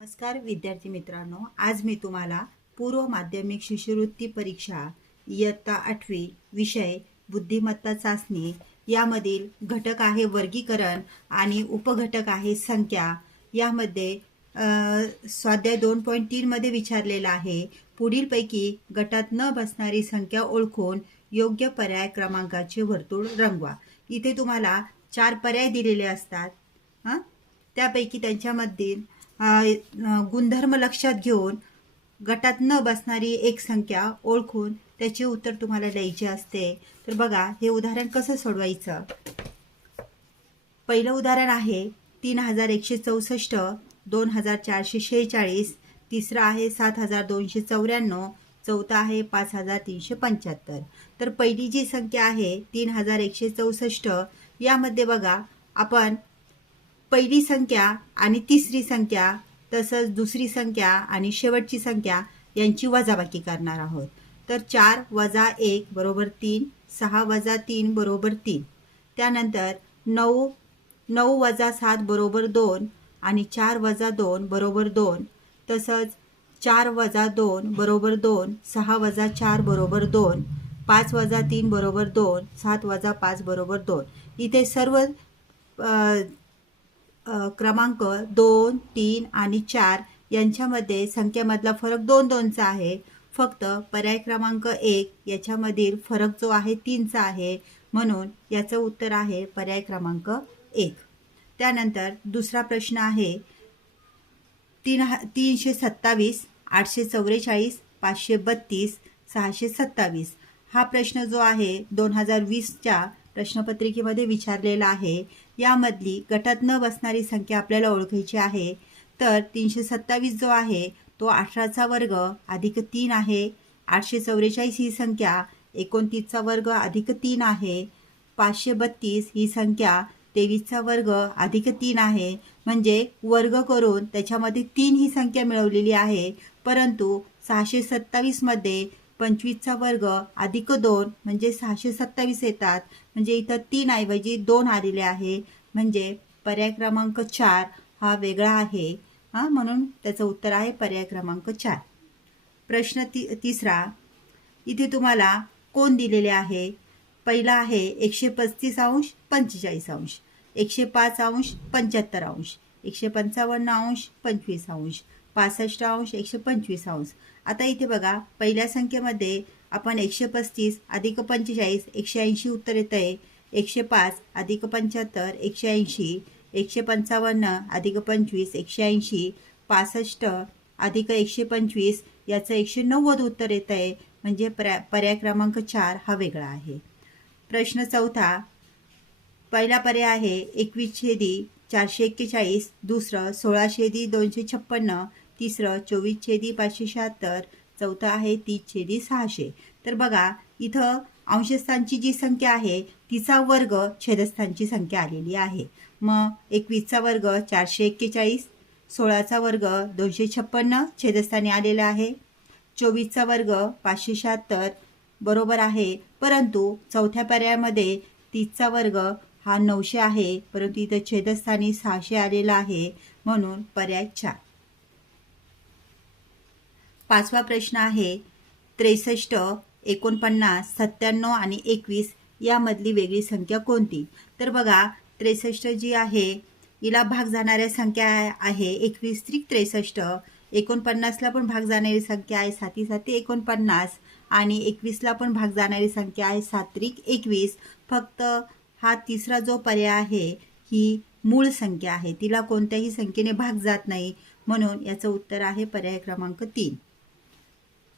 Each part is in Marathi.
नमस्कार विद्यार्थी मित्रांनो, आज मी तुम्हाला पूर्व माध्यमिक शिष्यवृत्ती परीक्षा इयत्ता 8वी विषय बुद्धिमत्ता चाचणी यामधील घटक आहे वर्गीकरण आणि उपघटक आहे संख्या। यामध्ये स्वाध्याय 2.3 मध्ये विचारलेला आहे, पुढीलपैकी गटात न बसणारी संख्या ओळखून योग्य पर्याय क्रमांकाचे वर्तुळ रंगवा। इथे तुम्हाला 4 पर्याय दिलेले असतात। त्यापैकी त्यांच्यामधील गुणधर्म लक्षात घेऊन गटात न बसणारी एक संख्या ओळखून त्याचे उत्तर तुम्हाला द्यायचे असते। तर बघा, हे उदाहरण कसं सोडवायचं। पहिलं उदाहरण आहे 3164, 2446, तिसरं आहे 7294, चौथा आहे 5375। तर पहिली जी संख्या आहे 3164, यामध्ये बघा आपण पहिली संख्या आणि तिसरी संख्या तसंच दुसरी संख्या आणि शेवटची संख्या यांची वजाबाकी करणार आहोत। तर 4 - 1 = 3, 6 - 3 = 3। त्यानंतर 9 - 7 = 2 आणि 4 - 2 = 2। तसंच 4 - 2 = 2, 6 - 4 = 2, 5 - 3 = 2, 7 - 5 = 2। इथे सर्व क्रमांक 2, 3 आणि 4 यांच्यामध्ये संख्येमधला फरक 2-2चा आहे। फक्त पर्याय क्रमांक 1 याच्यामधील फरक जो आहे 3चा आहे, म्हणून याचं उत्तर आहे पर्याय क्रमांक 1। त्यानंतर दुसरा प्रश्न आहे 327, 844, 532, 627। हा प्रश्न जो आहे 2020च्या प्रश्नपत्रिकेमध्ये विचारलेला आहे। यामधली गटात न बसणारी संख्या आपल्याला ओळखायची आहे। तर 327 जो आहे तो 18चा वर्ग अधिक 3 आहे। 844 ही संख्या 29चा वर्ग अधिक 3 आहे। 532 ही संख्या 23चा वर्ग अधिक 3 आहे। म्हणजे वर्ग करून त्याच्यामध्ये 3 ही संख्या मिळवलेली आहे, परंतु 627 मध्ये 25चा वर्ग अधिक 2 म्हणजे 627 येतात। म्हणजे इथं 3 ऐवजी 2 आलेले आहे, म्हणजे पर्याय क्रमांक 4 हा वेगळा आहे। म्हणून त्याचं उत्तर आहे पर्याय क्रमांक 4। प्रश्न तिसरा, इथे तुम्हाला कोण दिलेले आहे। पहिला आहे 135°, 45°, 105°, 75°, 155°, 25°, 65°, 125°। आता इथे बघा, पहिल्या संख्येमध्ये आपण 135 अधिक 45 180 उत्तर येत आहे। 105 अधिक 75 180, 155 अधिक 25 180, 65 अधिक 125 याचं 190 उत्तर येत आहे। म्हणजे पर्याय क्रमांक 4 हा वेगळा आहे। प्रश्न चौथा, पहिला पर्याय आहे 21/441, दुसरं 16/256, तिसरं 24/576, चौथं आहे 30/600। तर बघा, इथं अंशस्थानची जी संख्या आहे तिचा वर्ग छेदस्थानची संख्या आलेली आहे। मग 21चा वर्ग 441, 16चा वर्ग 256 छेदस्थानी आलेला आहे, 24चा वर्ग 576 बरोबर आहे। परंतु चौथ्या पर्यायामध्ये 30चा वर्ग हा 900 आहे, परंतु इथे छेदस्थानी 600 आलेला आहे, म्हणून पर्याय 4। पाचवा प्रश्न आहे 63, 49, 97 आणि 21 यामधली वेगळी संख्या कोणती। तर बघा, 63 जी आहे हिला भाग जाणाऱ्या संख्या आहे 21×63, 49ला पण भाग जाणारी संख्या आहे 7×7=49 आणि 21ला पण भाग जाणारी संख्या आहे 7×21। फक्त हा तिसरा जो पर्याय आहे ही मूळ संख्या आहे, तिला कोणत्याही संख्येने भाग जात नाही, म्हणून याचं उत्तर आहे पर्याय क्रमांक 3।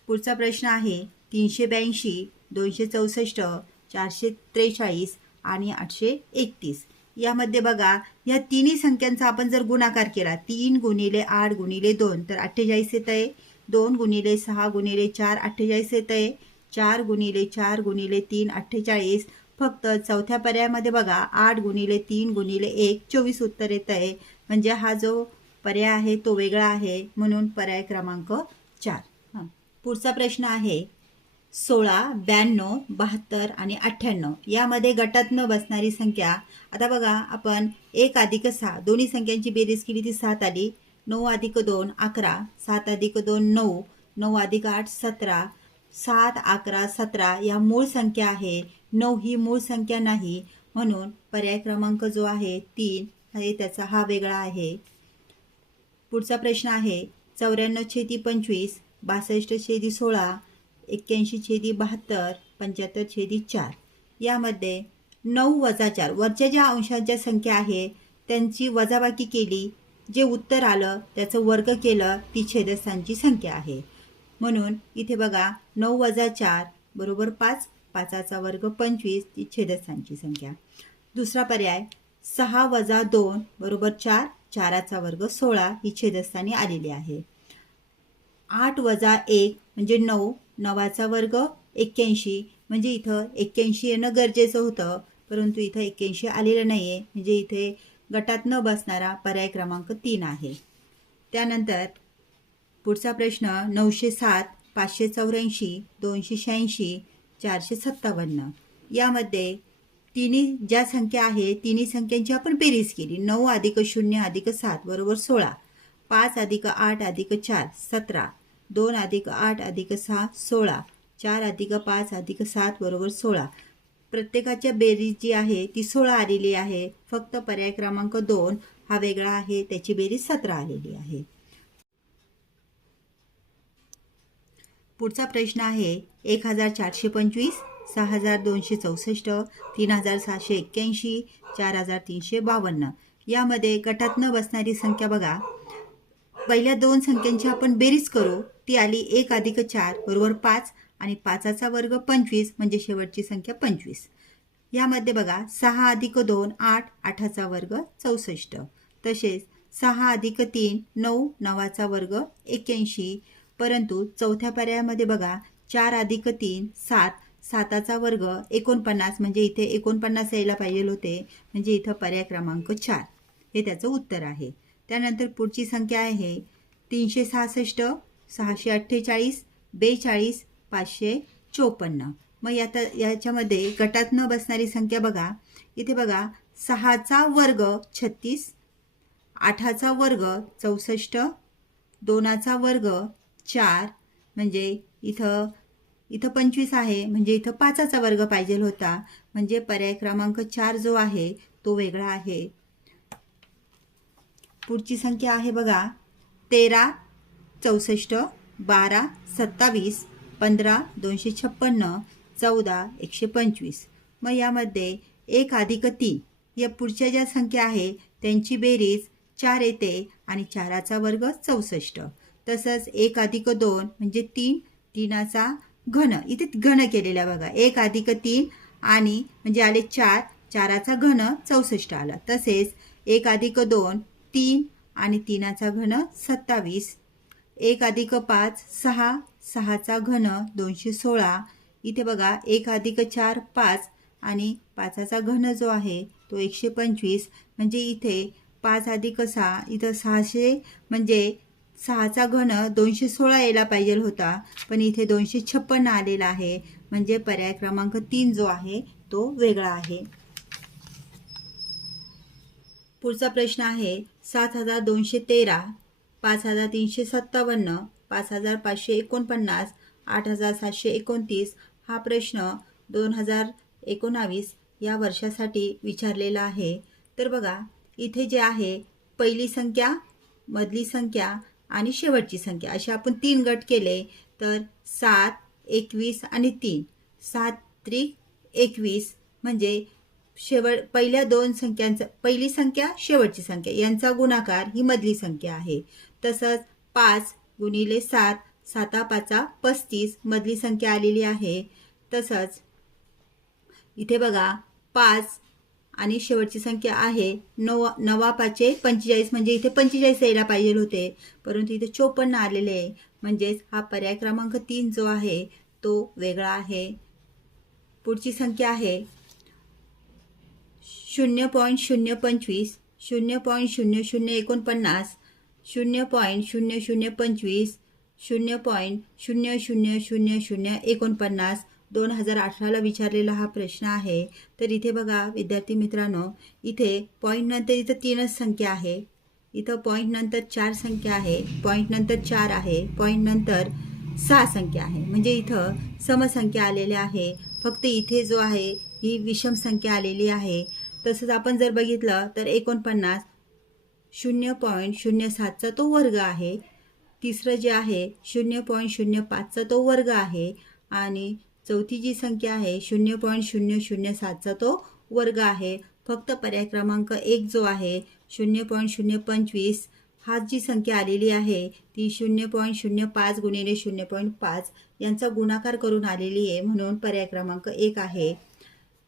पुढचा प्रश्न आहे 382, 264, 443 आणि 831। यामध्ये बघा, या तिन्ही संख्यांचा आपण जर गुणाकार केला 3 × 8 × 2 तर 48 येत आहे। 2 × 6 × 4 48 येत आहे। 4 × 4 × 3 48। फक्त चौथ्या पर्यायामध्ये बघा 8 × 3 × 1 24 उत्तर येत आहे। म्हणजे हा जो पर्याय आहे तो वेगळा आहे, म्हणून पर्याय क्रमांक 4। पुढचा प्रश्न आहे 16, 92, 72 आणि 98 यामध्ये गटात न बसणारी संख्या। आता बघा, आपण 1 + 6 दोन्ही संख्यांची बेरीज केली ती 7 आली। 9 अधिक 2 11, 7 अधिक 2 9, 9 अधिक 8 17, 7 11 17 या मूळ संख्या आहे. 9 ही मूळ संख्या नाही, म्हणून पर्याय क्रमांक जो आहे 3 आहे त्याचा हा वेगळा आहे. पुढचा प्रश्न आहे 94/25, 62/16, 81/72, 75/4 यामध्ये 9 वजा 4 वरच्या ज्या अंशांच्या संख्या आहे त्यांची वजाबाकी केली, जे उत्तर आलं त्याचं वर्ग केलं, ती छेदस्थांची संख्या आहे. म्हणून इथे बघा 9 वजा 4 बरोबर 5, 5चा वर्ग 25 ती छेदस्थांची संख्या. दुसरा पर्याय 6 वजा 2 बरोबर 4, 4चा वर्ग 16 ही छेदस्थानी आलेली आहे. 8 वजा 1 म्हणजे 9, 9चा वर्ग 81 म्हणजे इथं 81 येणं गरजेचं होतं, परंतु इथं 81 आलेलं नाही आहे, म्हणजे इथे गटात न बसणारा पर्याय क्रमांक 3 आहे. त्यानंतर पुढचा प्रश्न 907, 584, 286, 457 यामध्ये तिन्ही ज्या संख्या आहे तिन्ही संख्यांची आपण बेरीज केली. 9 अधिक 0 अधिक 7 बरोबर 16, 5 अधिक 8 अधिक 4 17, 2 अधिक 8 अधिक 6 16, 4 अधिक 5 अधिक 7 बरोबर 16. प्रत्येकाच्या बेरीज जी आहे ती 16 आलेली आहे. फक्त पर्याय क्रमांक 2 हा वेगळा आहे, त्याची बेरीज 17 आलेली आहे. पुढचा प्रश्न आहे 1425, 6264, 3781, 4352 यामध्ये गटात न बसणारी संख्या बघा. पहिल्या दोन संख्यांची आपण बेरीज करू, ती आली 1 अधिक 4 बरोबर 5 आणि 5चा वर्ग 25 म्हणजे शेवटची संख्या 25. यामध्ये बघा 6 अधिक 2 8, 8चा वर्ग 64, तसेच 6 अधिक 3 9, 9चा वर्ग 81. परंतु चौथ्या पर्यायामध्ये बघा 4 अधिक 3 7, 7चा वर्ग 49 म्हणजे इथे 49 यायला पाहिजे होते, म्हणजे इथं पर्याय क्रमांक 4 हे त्याचं उत्तर आहे. त्यानंतर पुढची संख्या आहे 366, 648, 42, 554. मग याच्यामध्ये गटात न बसणारी संख्या बघा. इथे बघा 6चा वर्ग 36, 8चा वर्ग 64, 2चा वर्ग 4 म्हणजे इथं 25 आहे, म्हणजे इथं 5चा वर्ग पाहिजे होता, म्हणजे पर्याय क्रमांक 4 जो आहे तो वेगळा आहे. पुढची संख्या आहे बघा 13, 64, 12, 27, 15, 256, 14, 125. मग यामध्ये 1 अधिक 3 या पुढच्या ज्या संख्या आहे त्यांची बेरीज 4 येते आणि 4चा वर्ग 64. तसंच 1 अधिक 2 म्हणजे 3, 3चा घन, इथे घन केलेला बघा. 1 अधिक 3 आणि म्हणजे आले 4, 4चा घन 64 आला. तसेच 1 अधिक 2 3 आणि 3चा घन 27. 1 अधिक 5 6, 6चा घन 216. इथे बघा 1 अधिक 4 5 आणि 5चा घन जो आहे तो 125, म्हणजे इथे 5 अधिक 6 इथं 600 म्हणजे 6चा घन 216 यायला पाहिजे होता, पण इथे 256 आलेला आहे, म्हणजे पर्याय क्रमांक 3 जो आहे तो वेगळा आहे. पुढचा प्रश्न आहे 7213, 5357, 5549, 8729. हा प्रश्न 2019 या वर्षासाठी विचारलेला आहे. तर बघा इथे जे आहे पहिली संख्या, मधली संख्या आणि शेवटची संख्या असे आपण 3 गट केले तर 7, 21 आणि 3, 7 त्रिक 21 म्हणजे पहिल्या दोन संख्यांचा, पहिली संख्या शेवटची संख्या यांचा गुणाकार ही मधली संख्या आहे. तसंच 5 गुणिले 7, 7 5 35 मधली संख्या आलेली आहे. तसंच इथे बघा 5 आणि शेवटची संख्या आहे 9, 9 5 45 म्हणजे इथे 45 यायला पाहिजे होते, परंतु इथे 54 आलेले आहे, म्हणजेच हा पर्याय क्रमांक 3 जो आहे तो वेगळा आहे. पुढची संख्या आहे 0.025, 0.0049, 0.0025, 0.00049. 2018ला विचारलेला हा प्रश्न आहे. तर इथे बघा विद्यार्थी मित्रांनो, इथे पॉईंट नंतर इथं 3च संख्या आहे, इथं पॉईंट नंतर 4 संख्या आहे, पॉईंट नंतर 4 आहे, पॉईंट नंतर 6 संख्या आहे. म्हणजे इथं समसंख्या आलेल्या आहे. फक्त इथे जो आहे ही विषम संख्या आलेली आहे. तसंच आपण जर बघितलं तर 49 0.07चा तो वर्ग आहे. तिसरं जे आहे 0.05चा तो वर्ग आहे आणि चौथी जी संख्या आहे 0.007चा तो वर्ग आहे. फक्त पर्याय क्रमांक 1 जो आहे 0.025 हा जी संख्या आलेली आहे ती 0.05 गुणिले 0.5 यांचा गुणाकार करून आलेली आहे, म्हणून पर्याय क्रमांक 1 आहे.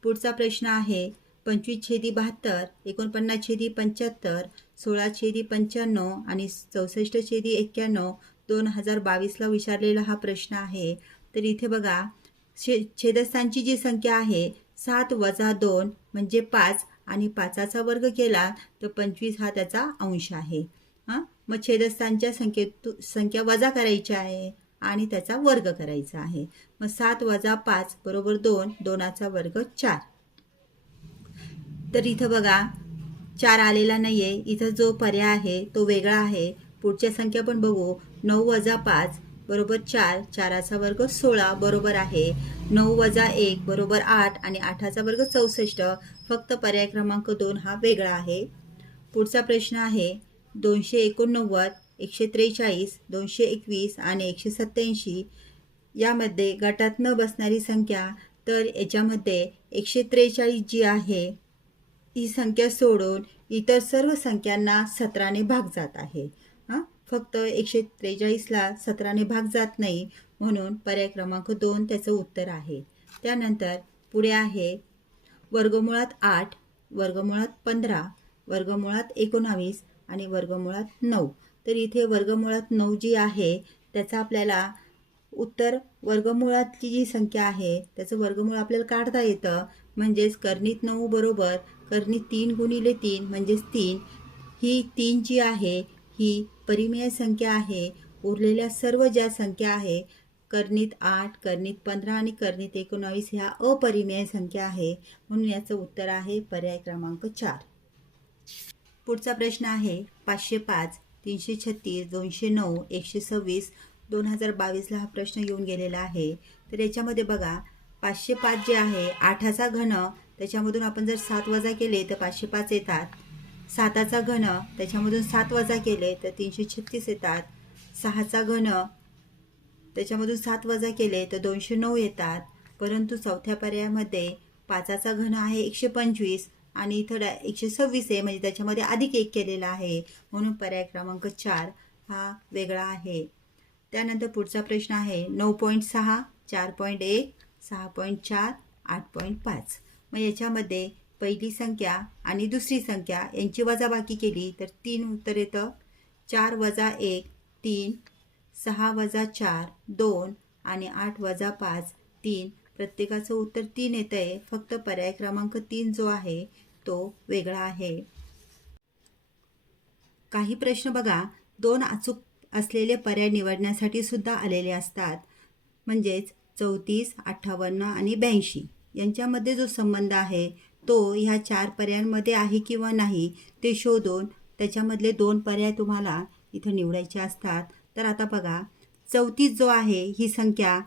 पुढचा प्रश्न आहे 25/72, 49/75, 16/95 आणि 64/91 2022ला विचारलेला हा प्रश्न आहे. तर इथे बघा छेदस्थांची जी संख्या आहे 7 - 2 म्हणजे 5 आणि 5चा वर्ग केला तर 25 हा त्याचा अंश आहे. मग छेदस्थांच्या संख्या वजा करायची आहे आणि त्याचा वर्ग करायचा आहे. मग 7 - 5 बरोबर 2, 2चा वर्ग 4. तर इथं बघा 4 आलेला नाही आहे. इथं जो पर्याय आहे तो वेगळा आहे. पुढच्या संख्या पण बघू. 9 - 5 बरोबर 4, 4चा वर्ग 16 बरोबर आहे. 9 - 1 बरोबर 8 आणि 8चा वर्ग 64. फक्त पर्याय क्रमांक 2 हा वेगळा आहे. पुढचा प्रश्न आहे 289, 143, 221 आणि 187 यामध्ये गटात न बसणारी संख्या. तर याच्यामध्ये 143 जी आहे ही संख्या सोडून इतर सर्व संख्यांना 17ने भाग जात आहे. फक्त 143ला 17ने भाग जात नाही, म्हणून पर्याय क्रमांक 2 त्याचं उत्तर आहे. त्यानंतर पुढे आहे वर्गमुळात 8, वर्गमुळात 15, वर्गमुळात 19 आणि वर्गमुळात 9. तर इथे वर्गमुळात 9 जी आहे त्याचा आपल्याला उत्तर वर्गमुळातली जी संख्या आहे त्याचं वर्गमूळ आपल्याला काढता येतं. म्हणजेच कर्णित 9 बरोबर कर्णित 3 गुणिले 3 म्हणजेच 3. ही 3 जी आहे ही परिमेय संख्या आहे. उरलेल्या सर्व ज्या संख्या आहे कर्णित 8, कर्णित 15 आणि कर्णित 19 ह्या अपरिमेय संख्या आहे, म्हणून याचं उत्तर आहे पर्याय क्रमांक 4. पुढचा प्रश्न आहे 505, 336, 209, 126 2022ला हा प्रश्न येऊन गेलेला आहे. तर याच्यामध्ये बघा 505 जे आहे 8चा घन, त्याच्यामधून आपण जर 7 वजा केले तर 505 येतात. 7चा घन त्याच्यामधून 7 वजा केले तर 336 येतात. 6चा घन त्याच्यामधून 7 वजा केले तर 209 येतात. परंतु चौथ्या पर्यायामध्ये 5चा घन आहे 125 आणि इथं 126 आहे, म्हणजे त्याच्यामध्ये अधिक 1 केलेला आहे, म्हणून पर्याय क्रमांक 4 हा वेगळा आहे. त्यानंतर पुढचा प्रश्न आहे 9.6, 4.1, 6.4, 8.5. मग याच्यामध्ये पहिली संख्या आणि दुसरी संख्या यांची वजाबाकी केली तर 3 उत्तर येतं. 4 - 1 3, 6 - 4 2 आणि 8 - 5 3. प्रत्येकाचं उत्तर 3 येतं आहे. फक्त पर्याय क्रमांक 3 जो आहे तो वेगळा आहे. काही प्रश्न बघा 2 अचूक असलेले पर्याय निवडण्यासाठी सुद्धा आलेले असतात. म्हणजेच 34, 58 आणि 82 यांच्यामध्ये जो संबंध आहे तो ह्या 4 पर्यायांमध्ये आहे किंवा नाही ते शोधून त्याच्यामधले 2 पर्याय तुम्हाला इथं निवडायचे असतात. तर आता बघा 34 जो आहे ही संख्या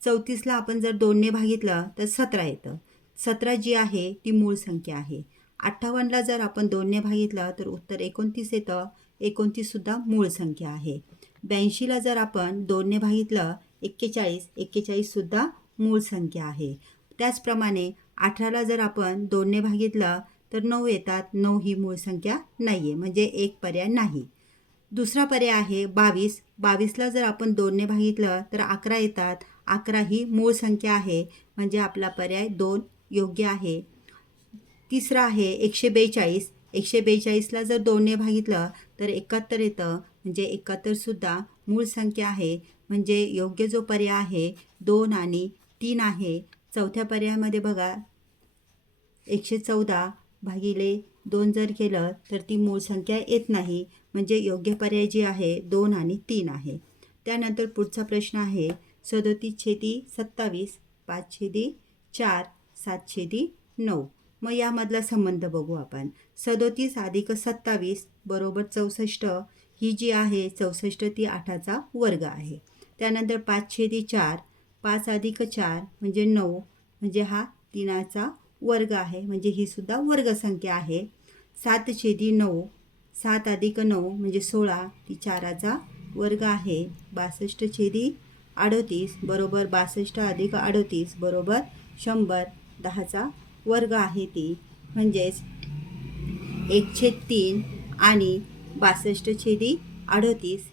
34ला आपण जर 2ने भागितलं तर 17 येतं. 17 जी आहे ती मूळ संख्या आहे. 58ला जर आपण 2ने भागितलं तर उत्तर 29 येतं. 29 सुद्धा मूळ संख्या आहे. 82ला जर आपण 2ने भागितलं 41, 41 सुद्धा मूळ संख्या आहे. त्याचप्रमाणे 18ला जर आपण 2ने भागितलं तर 9 येतात. 9 ही मूळ संख्या नाही आहे, म्हणजे एक पर्याय नाही. दुसरा पर्याय आहे 22. 22ला जर आपण 2ने भागितलं तर 11 येतात. 11 ही मूळ संख्या आहे, म्हणजे आपला पर्याय 2 योग्य आहे. तिसरा आहे 142. 142ला जर 2ने भागितलं तर 71 येतं, म्हणजे 71 सुद्धा मूळ संख्या आहे, म्हणजे योग्य जो पर्याय आहे 2 आणि 3 आहे. चौथ्या पर्यायामध्ये बघा 114 भागिले 2 जर केलं तर ती मूळ संख्या येत नाही, म्हणजे योग्य पर्याय जी आहे 2 आणि 3 आहे. त्यानंतर पुढचा प्रश्न आहे 37/27, 5/4, 7/9. मग यामधला संबंध बघू आपण. 37 अधिक 27 बरोबर 64. ही जी आहे 64 ती 8चा वर्ग आहे. त्यानंतर 5/4, 5 अधिक 4 म्हणजे 9, म्हणजे हा 3चा वर्ग आहे, म्हणजे ही सुद्धा वर्गसंख्या आहे. 7/9, 7 अधिक 9 म्हणजे 16, ती 4चा वर्ग आहे. 62/38 बरोबर 62 अधिक 38 बरोबर 100, 10चा वर्ग आहे ती, म्हणजेच 1/3 आणि 62/38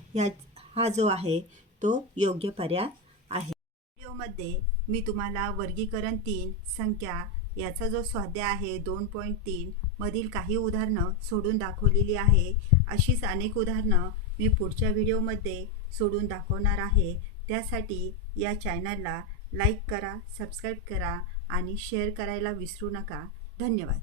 हा जो आहे तो योग्य पर्याय आहे. व्हिडिओमध्ये मी तुम्हाला वर्गीकरण 3 संख्या याचा जो स्वाध्याय आहे 2.3 मधील काही उदाहरणं सोडून दाखवलेली आहे. अशीच अनेक उदाहरणं मी पुढच्या व्हिडिओमध्ये सोडून दाखवणार आहे. त्यासाठी या चॅनलला लाईक करा, सबस्क्राईब करा आणि शेअर करायला विसरू नका. धन्यवाद.